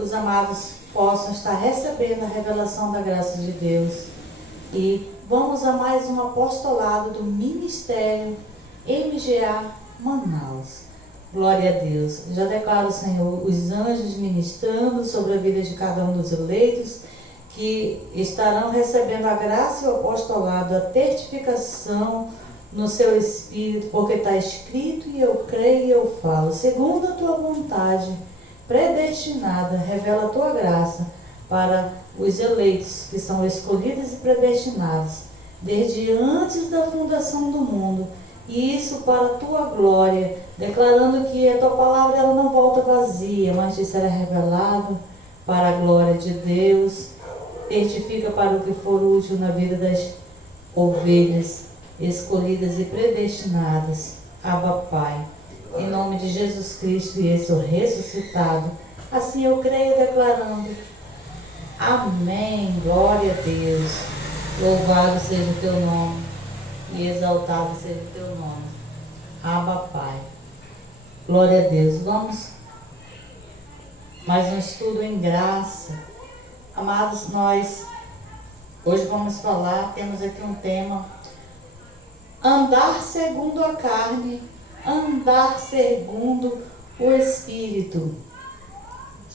os amados possam estar recebendo a revelação da graça de Deus. E vamos a mais um apostolado do Ministério MGA Manaus. Glória a Deus. Já declaro, Senhor, os anjos ministrando sobre a vida de cada um dos eleitos, que estarão recebendo a graça e o apostolado, a testificação no seu espírito, porque está escrito, e eu creio e eu falo, segundo a tua vontade predestinada, revela a tua graça para os eleitos, que são escolhidos e predestinados, desde antes da fundação do mundo, e isso para a tua glória, declarando que a tua palavra ela não volta vazia, mas te será revelado para a glória de Deus, testifica para o que for útil na vida das ovelhas escolhidas e predestinadas. Abba, Pai, em nome de Jesus Cristo e esse o ressuscitado, assim eu creio, declarando amém. Glória a Deus. Louvado seja o teu nome e exaltado seja o teu nome. Abba, Pai. Glória a Deus. Vamos mais um estudo em graça. Amados, nós hoje vamos falar, temos aqui um tema: andar segundo a carne, andar segundo o Espírito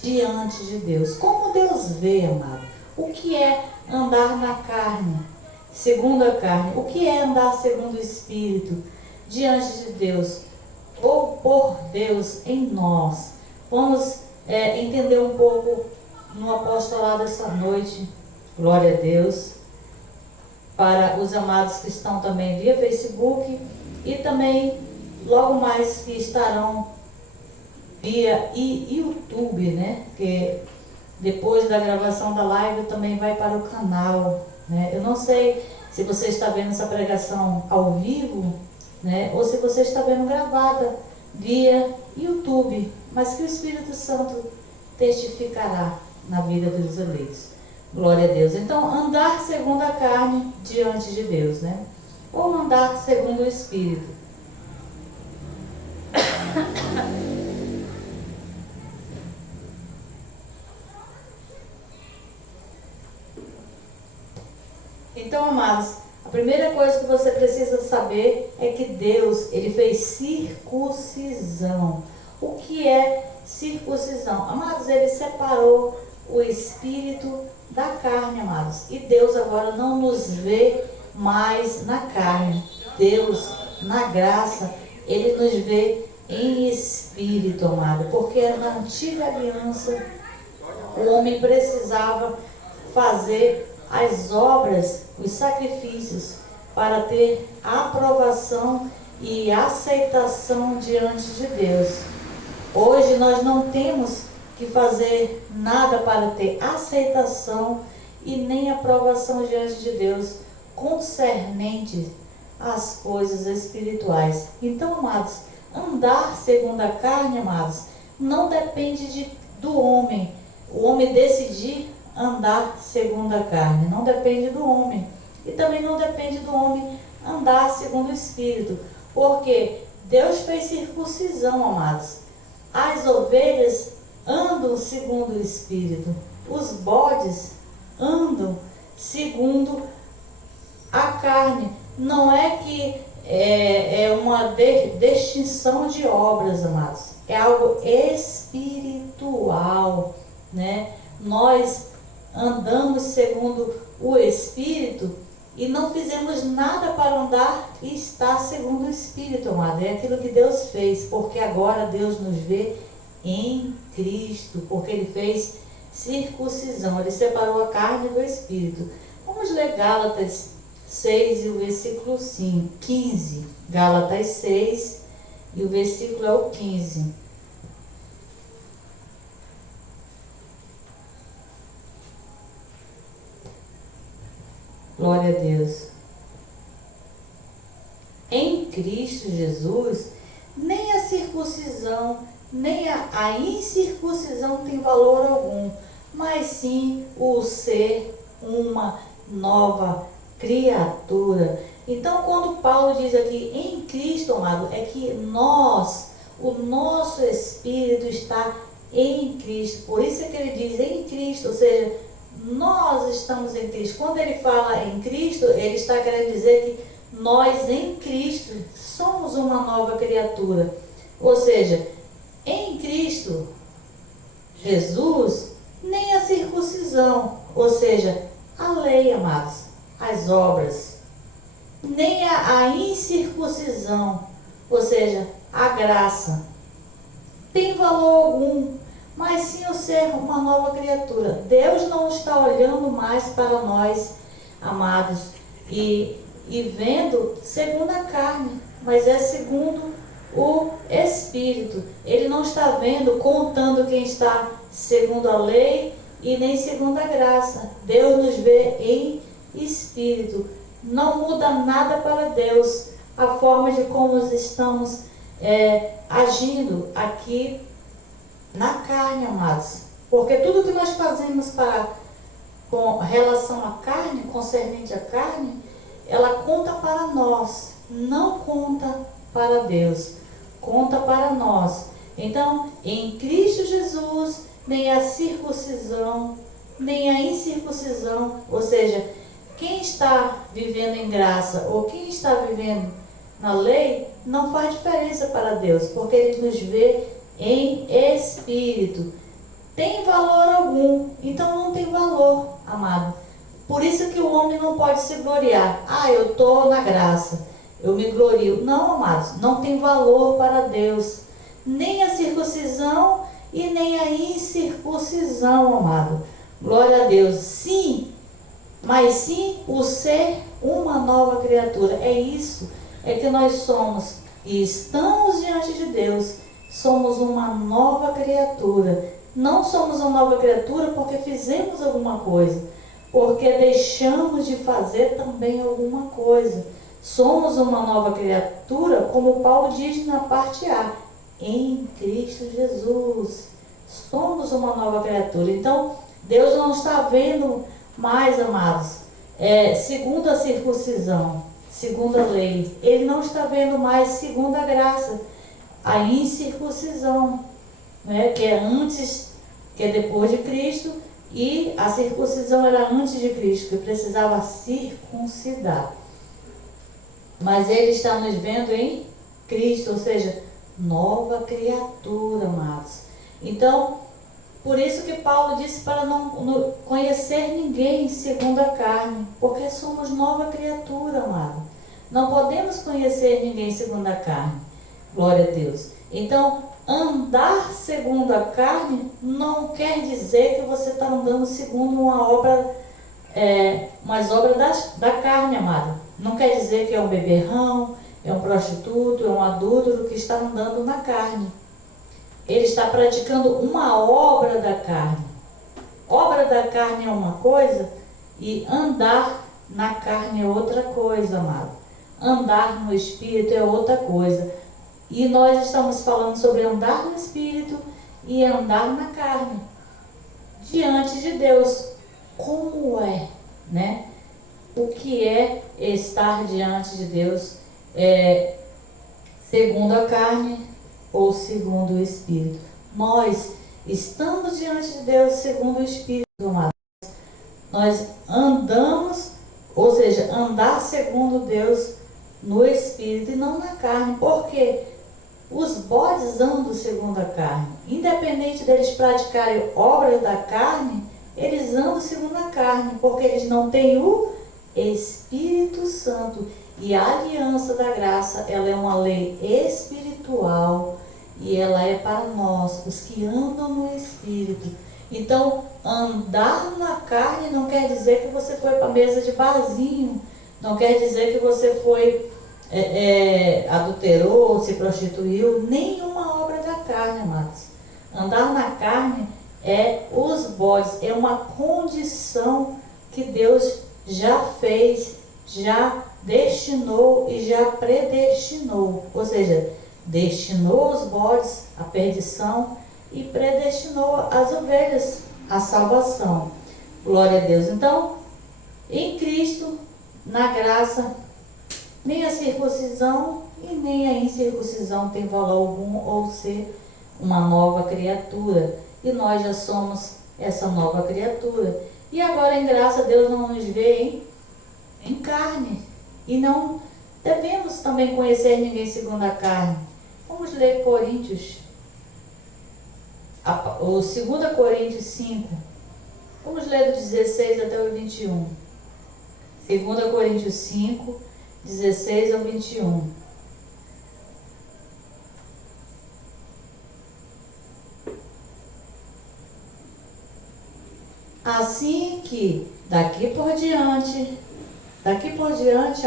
diante de Deus. Como Deus vê, amado? O que é andar na carne, segundo a carne? O que é andar segundo o Espírito diante de Deus? Ou por Deus em nós? Vamos entender um pouco no apostolado essa noite. Glória a Deus. Para os amados que estão também via Facebook e também logo mais que estarão via YouTube, né? Que depois da gravação da live também vai para o canal, né? Eu não sei se você está vendo essa pregação ao vivo, né? Ou se você está vendo gravada via YouTube, mas que o Espírito Santo testificará na vida dos eleitos. Glória a Deus. Então, andar segundo a carne diante de Deus, né? Ou andar segundo o Espírito. Então, amados, a primeira coisa que você precisa saber é que Deus, Ele fez circuncisão. O que é circuncisão? Amados, Ele separou o Espírito da carne, amados. E Deus agora não nos vê mais na carne. Deus, na graça, Ele nos vê em Espírito, amado. Porque na antiga aliança, o homem precisava fazer as obras, os sacrifícios, para ter aprovação e aceitação diante de Deus. Hoje nós não temos que fazer nada para ter aceitação e nem aprovação diante de Deus concernente às coisas espirituais. Então, amados, andar segundo a carne, amados, não depende do homem. O homem decidir andar segundo a carne, não depende do homem. E também não depende do homem andar segundo o Espírito, porque Deus fez circuncisão, amados. As ovelhas andam segundo o Espírito. Os bodes andam segundo a carne. Não é que é uma distinção de obras, amados. É algo espiritual, né? Nós andamos segundo o Espírito e não fizemos nada para andar e estar segundo o Espírito, amado. É aquilo que Deus fez, porque agora Deus nos vê em Cristo, porque Ele fez circuncisão, Ele separou a carne do Espírito. Vamos ler Gálatas 6 e o versículo 15. Gálatas 6 e o versículo é o 15. Glória a Deus. Em Cristo Jesus, nem a circuncisão, nem a incircuncisão tem valor algum, mas sim o ser uma nova criatura. Então, quando Paulo diz aqui em Cristo, amado, é que o nosso espírito está em Cristo. Por isso é que ele diz em Cristo, ou seja, nós estamos em Cristo. Quando ele fala em Cristo, ele está querendo dizer que nós em Cristo somos uma nova criatura. Ou seja, em Cristo Jesus, nem a circuncisão, ou seja, a lei, amados, as obras, nem a incircuncisão, ou seja, a graça, tem valor algum, mas sim o ser uma nova criatura. Deus não está olhando mais para nós, amados, e vendo segundo a carne, mas é segundo o Espírito. Ele não está vendo, contando quem está segundo a lei e nem segundo a graça. Deus nos vê em Espírito. Não muda nada para Deus a forma de como estamos agindo aqui na carne, amados. Porque tudo que nós fazemos com relação à carne, concernente à carne, ela conta para nós, não conta para Deus, conta para nós. Então, em Cristo Jesus, nem a circuncisão, nem a incircuncisão, ou seja, quem está vivendo em graça ou quem está vivendo na lei, não faz diferença para Deus, porque Ele nos vê em Espírito. Tem valor algum, então não tem valor, amado. Por isso que o homem não pode se gloriar. Eu estou na graça, eu me glorio. Não, amados, não tem valor para Deus. Nem a circuncisão e nem a incircuncisão, amado. Glória a Deus. Sim, mas sim o ser uma nova criatura. É isso, é que nós somos e estamos diante de Deus. Somos uma nova criatura. Não somos uma nova criatura porque fizemos alguma coisa, porque deixamos de fazer também alguma coisa. Somos uma nova criatura, como Paulo diz na parte A, em Cristo Jesus. Somos uma nova criatura. Então, Deus não está vendo mais, amados, segundo a circuncisão, segundo a lei. Ele não está vendo mais segundo a graça, a incircuncisão, né, que é antes, que é depois de Cristo, e a circuncisão era antes de Cristo, que precisava circuncidar. Mas Ele está nos vendo em Cristo, ou seja, nova criatura, amados. Então, por isso que Paulo disse para não conhecer ninguém segundo a carne, porque somos nova criatura, amado. Não podemos conhecer ninguém segundo a carne. Glória a Deus. Então, andar segundo a carne não quer dizer que você está andando segundo uma obra, umas obras da carne, amado. Não quer dizer que é um beberrão, é um prostituto, é um adúltero que está andando na carne. Ele está praticando uma obra da carne. Obra da carne é uma coisa e andar na carne é outra coisa, amado. Andar no Espírito é outra coisa. E nós estamos falando sobre andar no Espírito e andar na carne, diante de Deus. Como é, né? O que é estar diante de Deus segundo a carne ou segundo o Espírito? Nós estamos diante de Deus segundo o Espírito, amado. Nós andamos, ou seja, andar segundo Deus no Espírito e não na carne. Por quê? Os bodes andam segundo a carne. Independente deles praticarem obras da carne, eles andam segundo a carne, porque eles não têm o Espírito Santo. E a aliança da graça, ela é uma lei espiritual e ela é para nós, os que andam no Espírito. Então, andar na carne não quer dizer que você foi para a mesa de barzinho, não quer dizer que você foi adulterou, se prostituiu, nenhuma obra da carne, amados. Andar na carne é os bodes, é uma condição que Deus já fez, já destinou e já predestinou. Ou seja, destinou os bodes à perdição e predestinou as ovelhas à salvação. Glória a Deus. Então, em Cristo, na graça, nem a circuncisão e nem a incircuncisão tem valor algum ou ser uma nova criatura. e nós já somos essa nova criatura. E agora, em graça, Deus não nos vê em carne. E não devemos também conhecer ninguém segundo a carne. Vamos ler Coríntios, o 2 Coríntios 5. Vamos ler do 16 até o 21. 2 Coríntios 5, 16 ao 21. Assim que daqui por diante,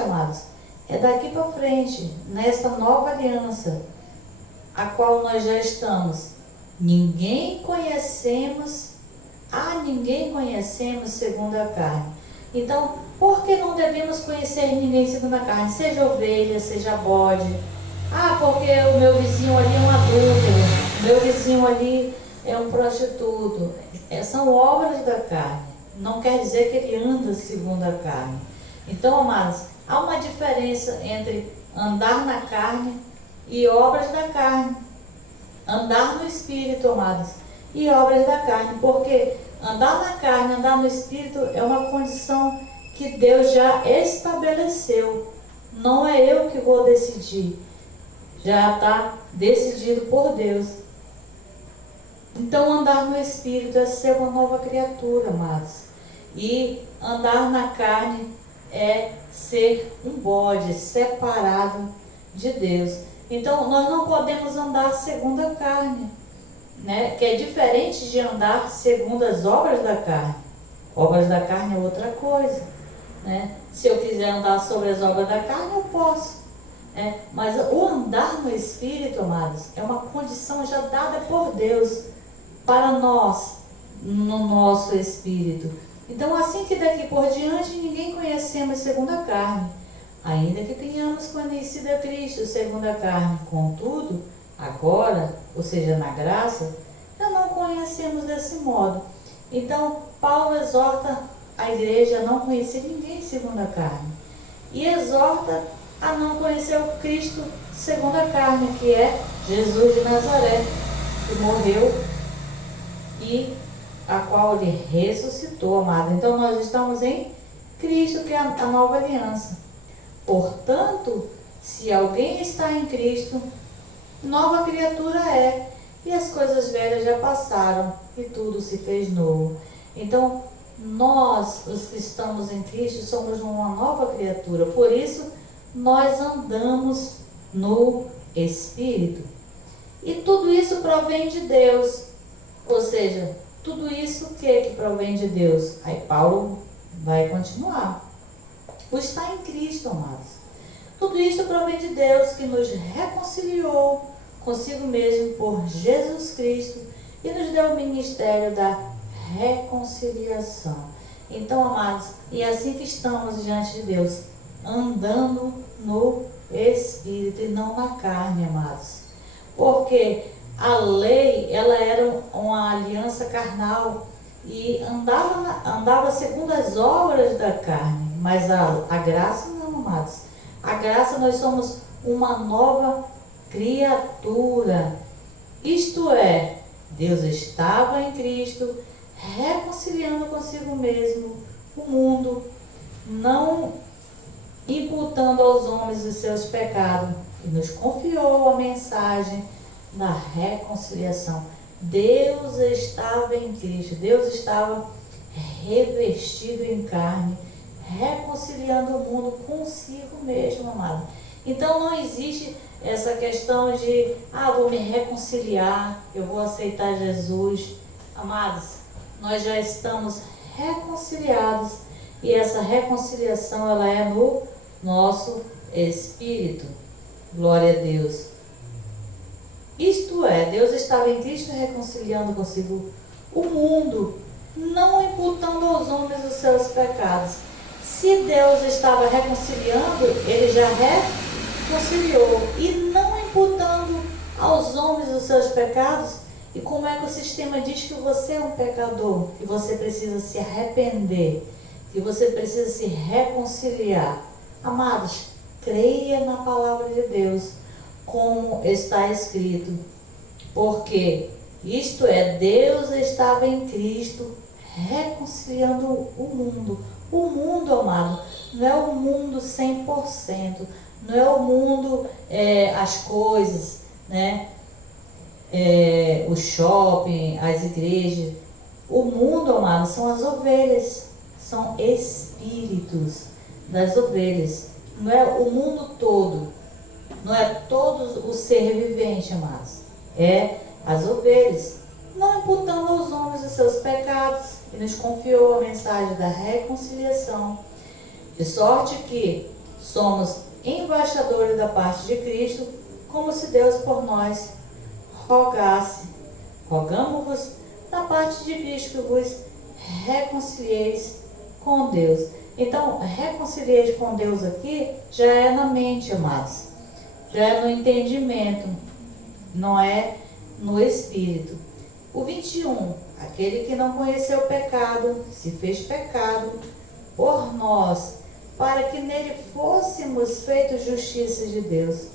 amados, é daqui para frente, nesta nova aliança, a qual nós já estamos, ninguém conhecemos segundo a carne. Então, por que não devemos conhecer ninguém segundo a carne? Seja ovelha, seja bode. Porque o meu vizinho ali é um adúltero, o meu vizinho ali é um prostituto. São obras da carne. Não quer dizer que ele anda segundo a carne. Então, amados, há uma diferença entre andar na carne e obras da carne. Andar no Espírito, amados, e obras da carne. Porque andar na carne, andar no Espírito é uma condição que Deus já estabeleceu. Não é eu que vou decidir. Já está decidido por Deus. Então, andar no Espírito é ser uma nova criatura, amados. E andar na carne é ser um bode separado de Deus. Então, nós não podemos andar segundo a carne, né? Que é diferente de andar segundo as obras da carne. Obras da carne é outra coisa, né? Se eu quiser andar sobre as obras da carne, eu posso. Mas o andar no Espírito, amados, é uma condição já dada por Deus para nós, no nosso espírito. Então, assim que daqui por diante, ninguém conhecemos segundo a carne, ainda que tenhamos conhecido a Cristo segundo a carne. Contudo, agora, ou seja, na graça, já não conhecemos desse modo. Então, Paulo exorta a igreja a não conhecer ninguém segundo a carne. E exorta a não conhecer o Cristo segundo a carne, que é Jesus de Nazaré, que morreu e a qual ele ressuscitou, amado. Então, nós estamos em Cristo, que é a nova aliança. Portanto, se alguém está em Cristo, nova criatura é, e as coisas velhas já passaram, e tudo se fez novo. Então, nós, os que estamos em Cristo, somos uma nova criatura. Por isso, nós andamos no Espírito. E tudo isso provém de Deus. Ou seja, tudo isso que provém de Deus? Aí Paulo vai continuar. O está em Cristo, amados. Tudo isso provém de Deus, que nos reconciliou consigo mesmo por Jesus Cristo e nos deu o ministério da reconciliação. Então, amados, e assim que estamos diante de Deus, andando no Espírito e não na carne, amados. Porque a lei, ela era uma aliança carnal e andava segundo as obras da carne. Mas a graça não, amados. A graça, nós somos uma nova criatura. Isto é, Deus estava em Cristo, reconciliando consigo mesmo o mundo, não imputando aos homens os seus pecados, e nos confiou a mensagem da reconciliação. Deus estava em Cristo, Deus estava revestido em carne, reconciliando o mundo consigo mesmo, amado. Então não existe essa questão de, vou me reconciliar, eu vou aceitar Jesus. Amados, nós já estamos reconciliados e essa reconciliação, ela é no nosso espírito. Glória a Deus. Isto é, Deus estava em Cristo reconciliando consigo o mundo, não imputando aos homens os seus pecados. Se Deus estava reconciliando, ele já reconciliou e não imputando aos homens os seus pecados. E como é que o sistema diz que você é um pecador, que você precisa se arrepender, que você precisa se reconciliar? Amados, creia na palavra de Deus, como está escrito, porque Isto é, Deus estava em Cristo reconciliando o mundo. O mundo, amado, não é o mundo 100%, não é o mundo, as coisas, né? O shopping, as igrejas. O mundo, amado, são as ovelhas, são espíritos das ovelhas. Não é o mundo todo, não é todo o ser vivente, amados. É as ovelhas. Não imputando aos homens os seus pecados, e nos confiou a mensagem da reconciliação, de sorte que somos embaixadores da parte de Cristo, como se Deus por nós rogasse. Rogamo-vos da parte de Cristo que vos reconcilieis com Deus. Então, reconcilieis com Deus aqui já é na mente, amados. Já é no entendimento, não é no espírito. O 21, aquele que não conheceu o pecado, se fez pecado por nós, para que nele fôssemos feitos justiça de Deus.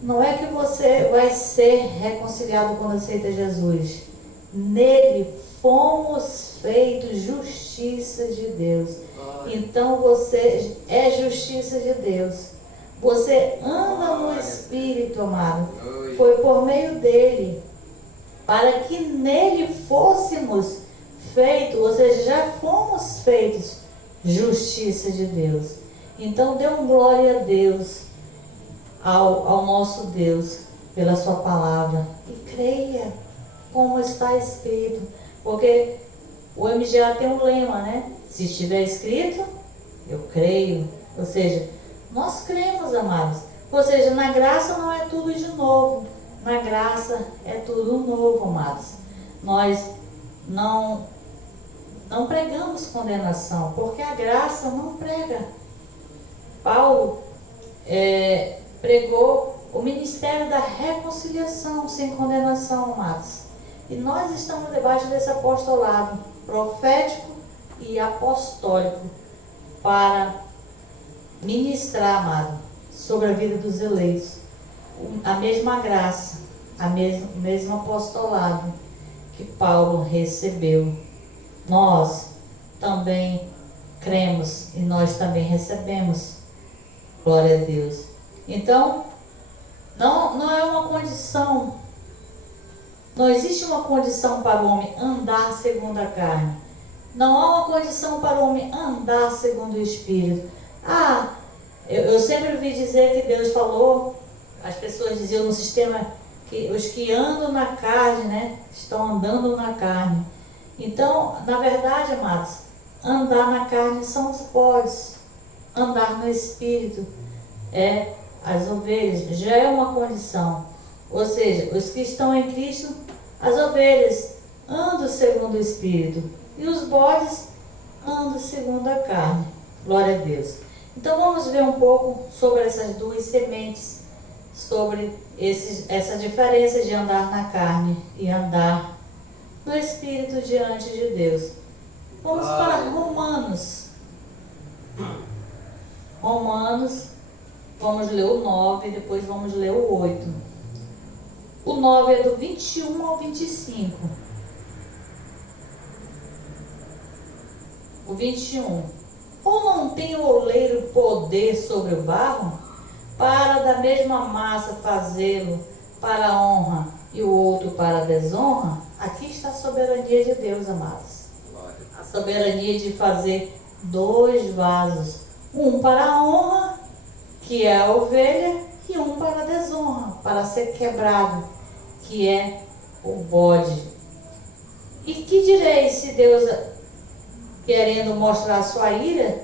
Não é que você vai ser reconciliado quando aceita Jesus. Nele fomos feitos justiça de Deus. Então você é justiça de Deus. Você anda no Espírito, amado. Foi por meio dele, para que nele fôssemos feitos, ou seja, já fomos feitos justiça de Deus. Então dê um glória a Deus, ao nosso Deus, pela sua palavra, e creia como está escrito, porque o MGA tem um lema, né? Se estiver escrito, eu creio. Ou seja, nós cremos, amados. Ou seja, na graça não é tudo de novo. Na graça é tudo novo, amados. Nós não pregamos condenação, porque a graça não prega. Paulo pregou o ministério da reconciliação sem condenação, amados. E nós estamos debaixo desse apostolado profético e apostólico para ministrar, amado, sobre a vida dos eleitos. A mesma graça, o mesmo apostolado que Paulo recebeu. Nós também cremos e nós também recebemos. Glória a Deus. Então, não é uma condição, não existe uma condição para o homem andar segundo a carne. Não há uma condição para o homem andar segundo o Espírito. Eu sempre ouvi dizer que Deus falou, as pessoas diziam no sistema que os que andam na carne, né, estão andando na carne. Então, na verdade, amados, andar na carne são os bodes, andar no Espírito é as ovelhas, já é uma condição. Ou seja, os que estão em Cristo, as ovelhas andam segundo o Espírito e os bodes andam segundo a carne. Glória a Deus. Então vamos ver um pouco sobre essas duas sementes, sobre essa diferença de andar na carne e andar no Espírito diante de Deus. Vamos para Romanos. Vamos ler o 9, depois vamos ler o 8. O 9 é do 21 ao 25. O 21. Ou não tem o oleiro poder sobre o barro, para da mesma massa fazê-lo para a honra e o outro para a desonra? Aqui está a soberania de Deus, amados. A soberania de fazer dois vasos, um para a honra, que é a ovelha, e um para a desonra, para ser quebrado, que é o bode. E que direis se Deus, querendo mostrar sua ira,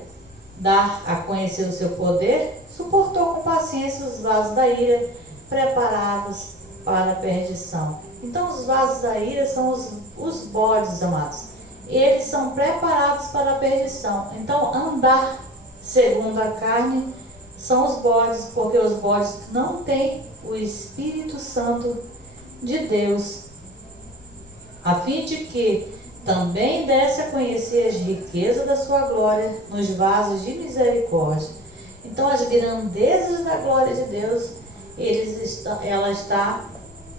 dar a conhecer o seu poder, suportou com paciência os vasos da ira, preparados para a perdição? Então os vasos da ira são os bodes, amados. Eles são preparados para a perdição. Então andar segundo a carne são os bodes, porque os bodes não têm o Espírito Santo de Deus, a fim de que também desse a conhecer as riquezas da sua glória nos vasos de misericórdia. Então as grandezas da glória de Deus, ela está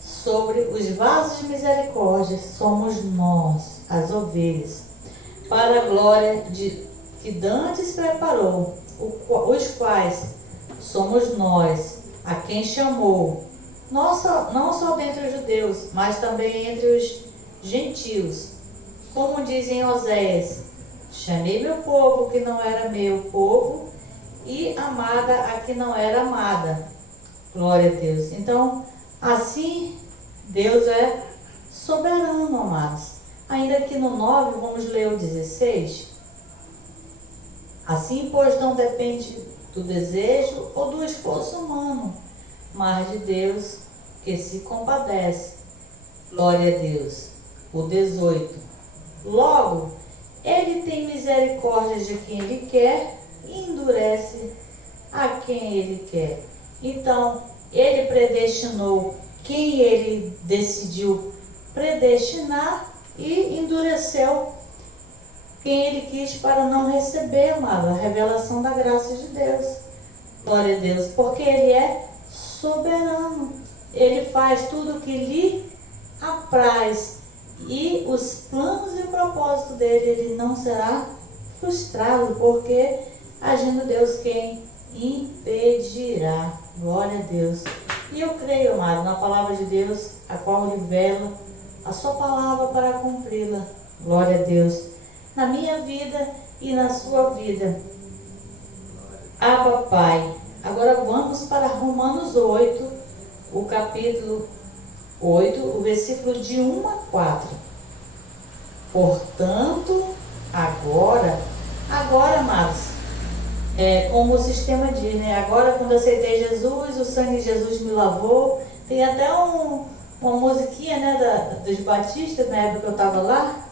sobre os vasos de misericórdia somos nós, as ovelhas, para a glória de que dantes preparou, os quais somos nós, a quem chamou, não só dentre os judeus, mas também entre os gentios. Como dizem Oséias, chamei meu povo que não era meu povo, e amada a que não era amada. Glória a Deus. Então, assim, Deus é soberano, amados. Ainda que no 9, vamos ler o 16. Assim, pois, não depende do desejo ou do esforço humano, mas de Deus que se compadece. Glória a Deus. O 18. Logo, ele tem misericórdia de quem ele quer e endurece a quem ele quer. Então, ele predestinou quem ele decidiu predestinar e endureceu quem ele quis para não receber, amado, a revelação da graça de Deus. Glória a Deus, porque ele é soberano. Ele faz tudo o que lhe apraz e os planos e propósitos dele, ele não será frustrado, porque agindo Deus quem impedirá. Glória a Deus. E eu creio, amado, na palavra de Deus, a qual revela a sua palavra para cumpri-la. Glória a Deus. Na minha vida e na sua vida. Abba, Pai. Agora vamos para Romanos 8, o capítulo 8, o versículo de 1 a 4. Portanto, agora, amados, como o sistema diz, né? Agora, quando eu aceitei Jesus, o sangue de Jesus me lavou. Tem até uma musiquinha, né, dos batistas, na época que eu estava lá.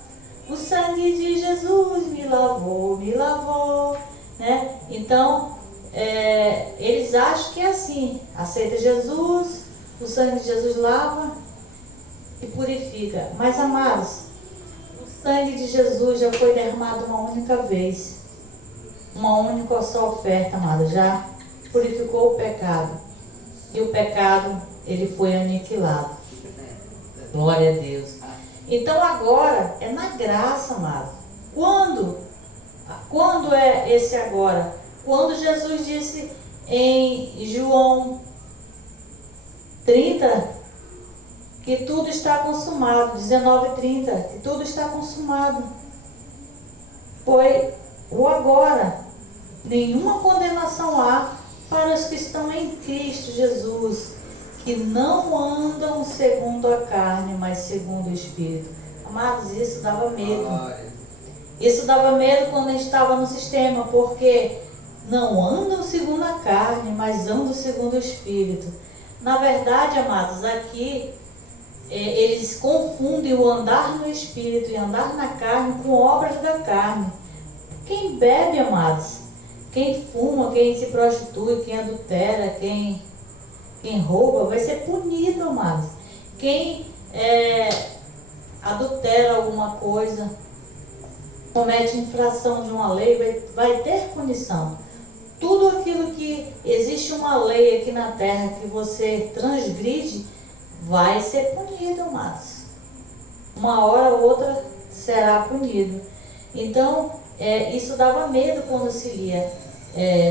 O sangue de Jesus me lavou, né? Então, eles acham que é assim. Aceita Jesus, o sangue de Jesus lava e purifica. Mas, amados, o sangue de Jesus já foi derramado uma única vez. Uma única só oferta, amado, já purificou o pecado. E o pecado, ele foi aniquilado. Glória a Deus. Então agora é na graça, amado. Quando é esse agora? Quando Jesus disse em João 30 que tudo está consumado, 19:30, que tudo está consumado. Foi o agora. Nenhuma condenação há para os que estão em Cristo Jesus, que não andam segundo a carne, mas segundo o Espírito. Amados, isso dava medo. Isso dava medo quando a gente estava no sistema, porque não andam segundo a carne, mas andam segundo o Espírito. Na verdade, amados, aqui eles confundem o andar no Espírito e andar na carne com obras da carne. Quem bebe, amados, quem fuma, quem se prostitui, quem adultera, quem rouba, vai ser punido, amados. Quem adultera alguma coisa, comete infração de uma lei, vai ter punição. Tudo aquilo que existe uma lei aqui na terra que você transgride, vai ser punido, amados. Uma hora ou outra será punido. Então, isso dava medo quando se lia.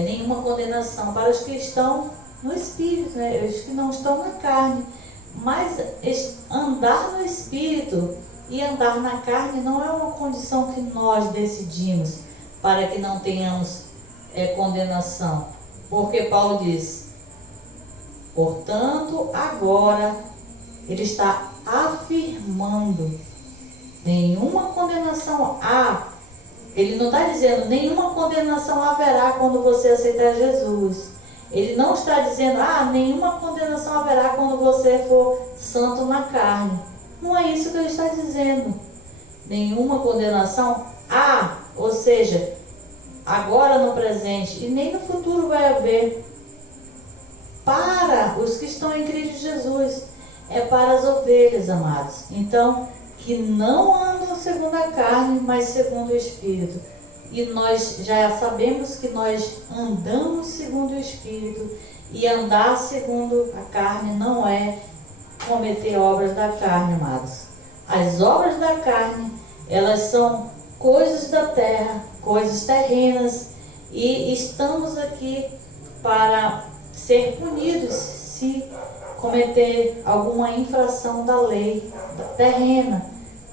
Nenhuma condenação para os que estão no Espírito, né? Os que não estão na carne. Mas andar no Espírito e andar na carne não é uma condição que nós decidimos para que não tenhamos condenação. Porque Paulo diz, portanto, agora, ele está afirmando, nenhuma condenação há. Ele não está dizendo, nenhuma condenação haverá quando você aceitar Jesus. Ele não está dizendo, nenhuma condenação haverá quando você for santo na carne. Não é isso que ele está dizendo. Nenhuma condenação há, ou seja, agora no presente e nem no futuro vai haver. Para os que estão em Cristo Jesus, é para as ovelhas, amados. Então, que não andam segundo a carne, mas segundo o Espírito. E nós já sabemos que nós andamos segundo o Espírito, e andar segundo a carne não é cometer obras da carne, amados. As obras da carne, elas são coisas da terra, coisas terrenas, e estamos aqui para ser punidos se cometer alguma infração da lei terrena,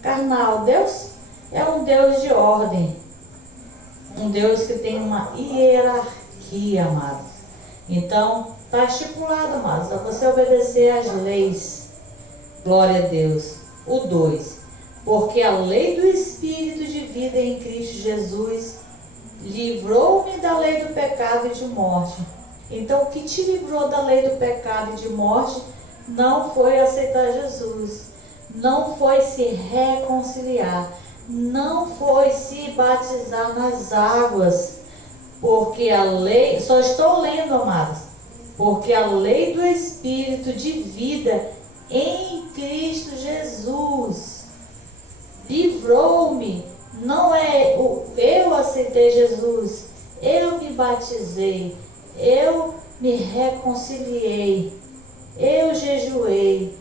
carnal. Deus é um Deus de ordem, um Deus que tem uma hierarquia, amados. Então, está estipulado, amados, a você obedecer às leis. Glória a Deus. O 2. Porque a lei do Espírito de vida em Cristo Jesus livrou-me da lei do pecado e de morte. Então, o que te livrou da lei do pecado e de morte não foi aceitar Jesus, não foi se reconciliar, não foi se batizar nas águas, porque a lei, só estou lendo, amados, porque a lei do Espírito de vida em Cristo Jesus livrou-me. Não é eu aceitei Jesus, eu me batizei, eu me reconciliei, eu jejuei,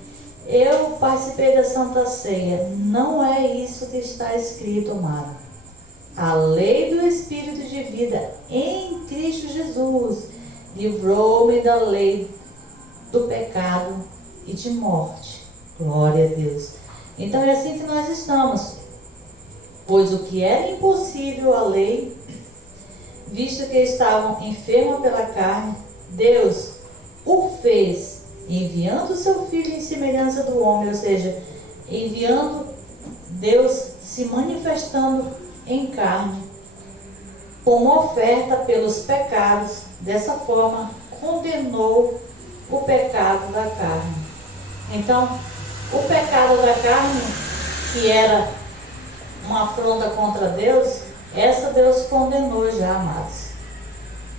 eu participei da Santa Ceia. Não é isso que está escrito, amado. A lei do Espírito de vida em Cristo Jesus livrou-me da lei do pecado e de morte. Glória a Deus. Então é assim que nós estamos. Pois o que era impossível à lei, visto que estavam enfermos pela carne, Deus o fez, enviando o seu Filho em semelhança do homem, ou seja, enviando Deus se manifestando em carne, como oferta pelos pecados. Dessa forma, condenou o pecado da carne. Então, o pecado da carne, que era uma afronta contra Deus, essa Deus condenou já, amados,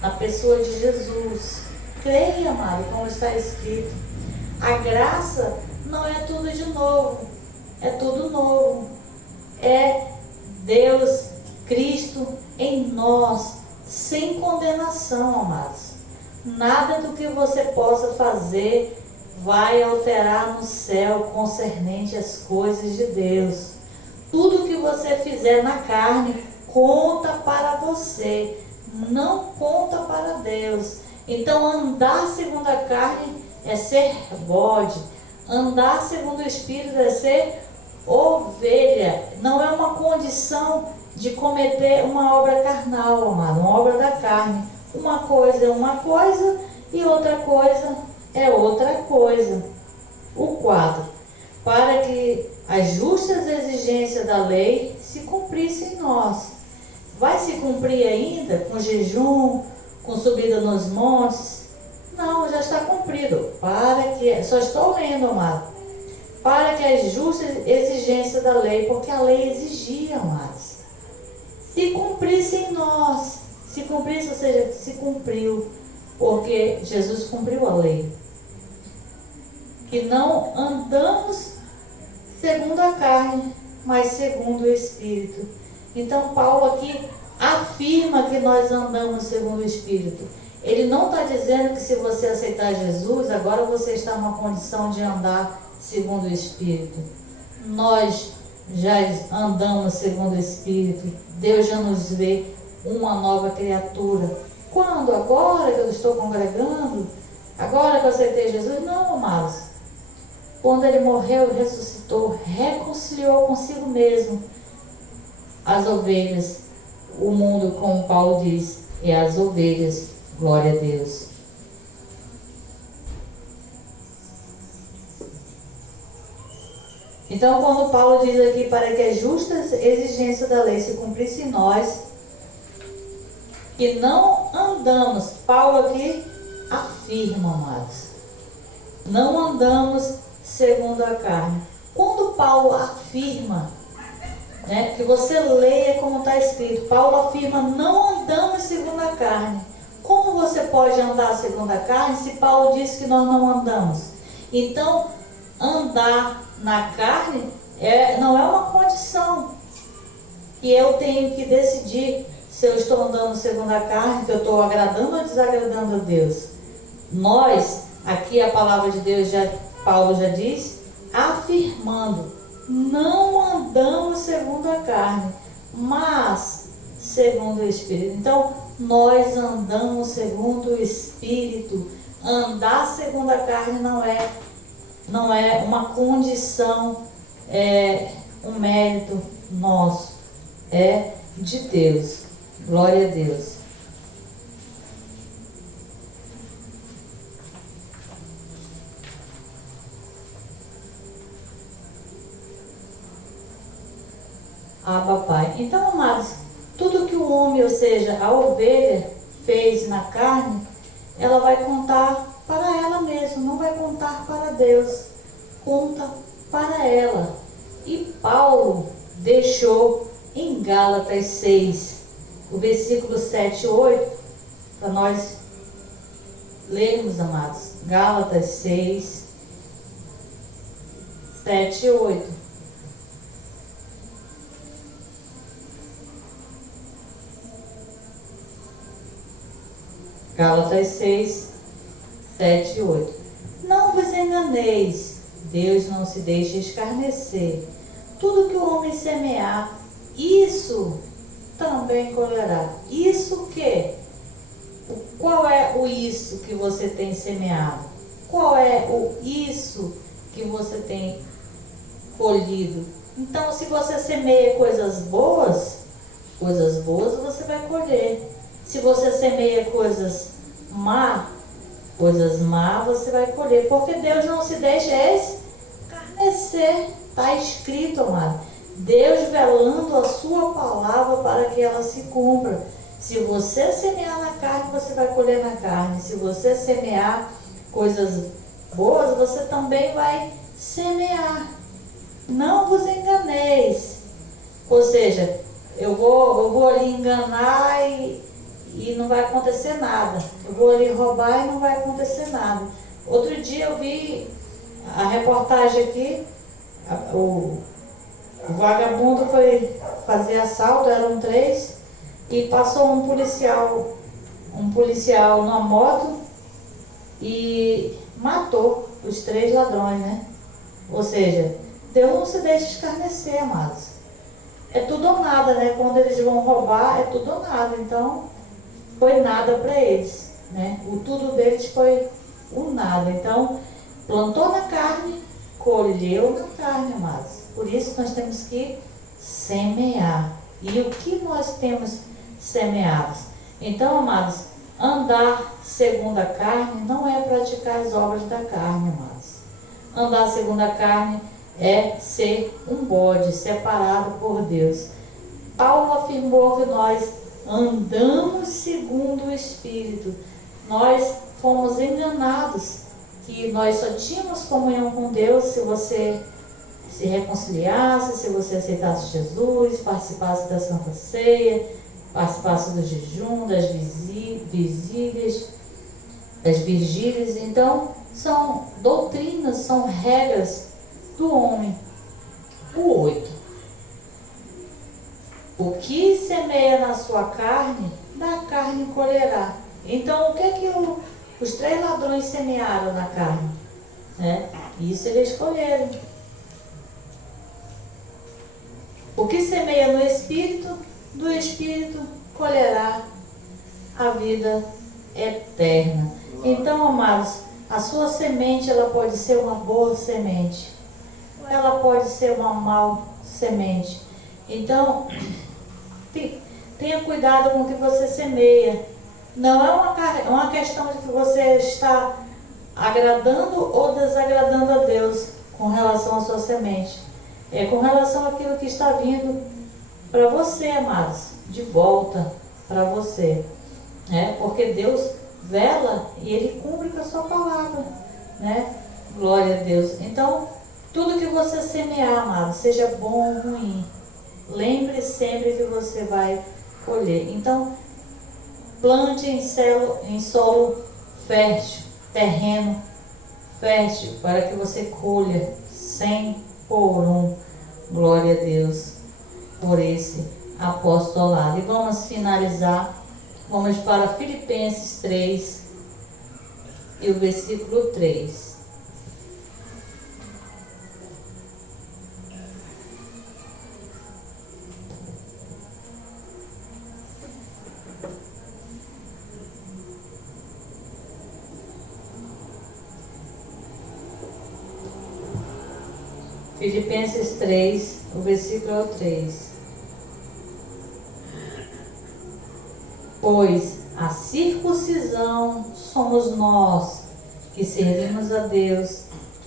na pessoa de Jesus. Creia, amado, como está escrito. A graça não é tudo de novo, é tudo novo. É Deus, Cristo em nós, sem condenação, amados. Nada do que você possa fazer vai alterar no céu concernente às coisas de Deus. Tudo que você fizer na carne conta para você, não conta para Deus. Então, andar segundo a carne é ser bode, andar segundo o Espírito é ser ovelha. Não é uma condição de cometer uma obra carnal, amado, uma obra da carne. Uma coisa é uma coisa e outra coisa é outra coisa. O 4. Para que as justas exigências da lei se cumprissem em nós. Vai se cumprir ainda com jejum, com subida nos montes? Não, já está cumprido. Só estou lendo, amado. Para que as justas exigências da lei, porque a lei exigia, amados, se cumprissem em nós. Se cumprisse, ou seja, se cumpriu, porque Jesus cumpriu a lei. Que não andamos segundo a carne, mas segundo o Espírito. Então Paulo aqui afirma que nós andamos segundo o Espírito. Ele não está dizendo que se você aceitar Jesus, agora você está numa condição de andar segundo o Espírito. Nós já andamos segundo o Espírito. Deus já nos vê uma nova criatura. Quando? Agora que eu estou congregando? Agora que eu aceitei Jesus? Não, amados. Quando ele morreu e ressuscitou, reconciliou consigo mesmo as ovelhas. O mundo, como Paulo diz, é as ovelhas. Glória a Deus. Então, quando Paulo diz aqui para que as justas exigências da lei se cumprissem em nós, que não andamos, Paulo aqui afirma, amados, não andamos segundo a carne. Quando Paulo afirma, que você leia como está escrito, Paulo afirma, não andamos segundo a carne. Como você pode andar segundo a carne se Paulo diz que nós não andamos? Então, andar na carne não é uma condição que eu tenho que decidir se eu estou andando segundo a carne, que eu estou agradando ou desagradando a Deus. Nós, aqui a palavra de Deus já Paulo já diz, afirmando, não andamos segundo a carne, mas segundo o Espírito. Então, nós andamos segundo o Espírito. Andar segundo a carne não é uma condição, um mérito nosso, é de Deus. Glória a Deus. Ah, papai. Então, amados, tudo que o homem, ou seja, a ovelha, fez na carne, ela vai contar para ela mesma, não vai contar para Deus. Conta para ela. E Paulo deixou em Gálatas 6, o versículo 7 e 8, para nós lermos, amados. Gálatas 6, 7 e 8. Gálatas 6, 7 e 8. Não vos enganeis, Deus não se deixa escarnecer. Tudo que o homem semear, isso também colherá. Isso que? Qual é o isso que você tem semeado? Qual é o isso que você tem colhido? Então, se você semeia coisas boas você vai colher. Se você semeia coisas más, você vai colher. Porque Deus não se deixa escarnecer. Está escrito, amado. Deus velando a sua palavra para que ela se cumpra. Se você semear na carne, você vai colher na carne. Se você semear coisas boas, você também vai semear. Não vos enganeis. Ou seja, eu vou ali enganar e não vai acontecer nada. Eu vou ali roubar e não vai acontecer nada. Outro dia eu vi a reportagem aqui, o vagabundo foi fazer assalto, eram 3, e passou um policial numa moto e matou os 3 ladrões, né? Ou seja, Deus não se deixa escarnecer, amados. É tudo ou nada, né? Quando eles vão roubar, é tudo ou nada. Então, foi nada para eles, né? O tudo deles foi o nada. Então, plantou na carne, colheu na carne, amados. Por isso nós temos que semear. E o que nós temos semeado? Então, amados, andar segundo a carne não é praticar as obras da carne, amados. Andar segundo a carne é ser um bode separado por Deus. Paulo afirmou que nós andamos segundo o Espírito. Nós fomos enganados, que nós só tínhamos comunhão com Deus se você se reconciliasse, se você aceitasse Jesus, participasse da Santa Ceia, participasse do jejum, das vigílias. Então, são doutrinas, são regras do homem. O 8. O que semeia na sua carne, da carne colherá. Então, o que é que os 3 ladrões semearam na carne? Isso eles colheram. O que semeia no Espírito, do Espírito colherá a vida eterna. Então, amados, a sua semente, ela pode ser uma boa semente, ou ela pode ser uma mau semente. Então, tenha cuidado com o que você semeia. Não é uma questão de que você está agradando ou desagradando a Deus com relação à sua semente. É com relação àquilo que está vindo para você, amados, de volta para você. Porque Deus vela e Ele cumpre com a sua palavra, né? Glória a Deus. Então, tudo que você semear, amados, seja bom ou ruim, lembre sempre que você vai colher. Então, plante em solo fértil, terreno fértil, para que você colha 100 por 1. Glória a Deus por esse apostolado. E vamos finalizar. Vamos para Filipenses 3 e o versículo 3. Filipenses 3, o versículo é o 3. Pois a circuncisão somos nós, que servimos a Deus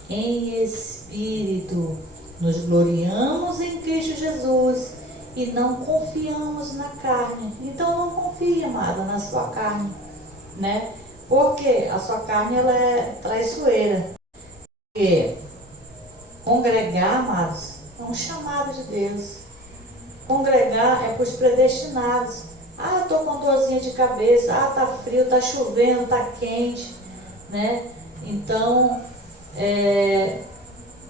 em espírito, nos gloriamos em Cristo Jesus e não confiamos na carne. Então não confie, amada, na sua carne, né? Porque a sua carne, ela é traiçoeira. Porque congregar, amados, é um chamado de Deus. Congregar é para os predestinados. Ah, estou com dorzinha de cabeça. Ah, tá frio, tá chovendo, tá quente, né? Então,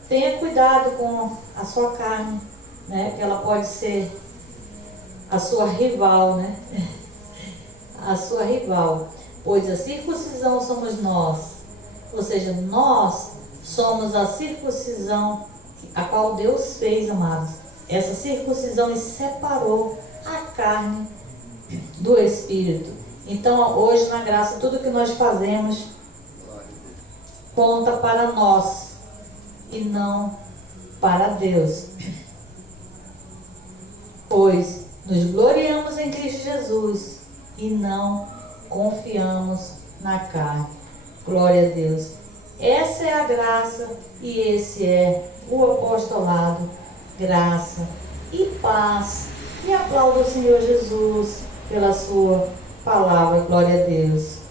tenha cuidado com a sua carne, né? Que ela pode ser a sua rival, né? A sua rival. Pois a circuncisão somos nós. Ou seja, nós somos a circuncisão a qual Deus fez, amados. Essa circuncisão separou a carne do Espírito. Então, hoje, na graça, tudo que nós fazemos conta para nós e não para Deus. Pois nos gloriamos em Cristo Jesus e não confiamos na carne. Glória a Deus. Essa é a graça e esse é o apostolado. Graça e paz. E aplauda o Senhor Jesus pela sua palavra. Glória a Deus.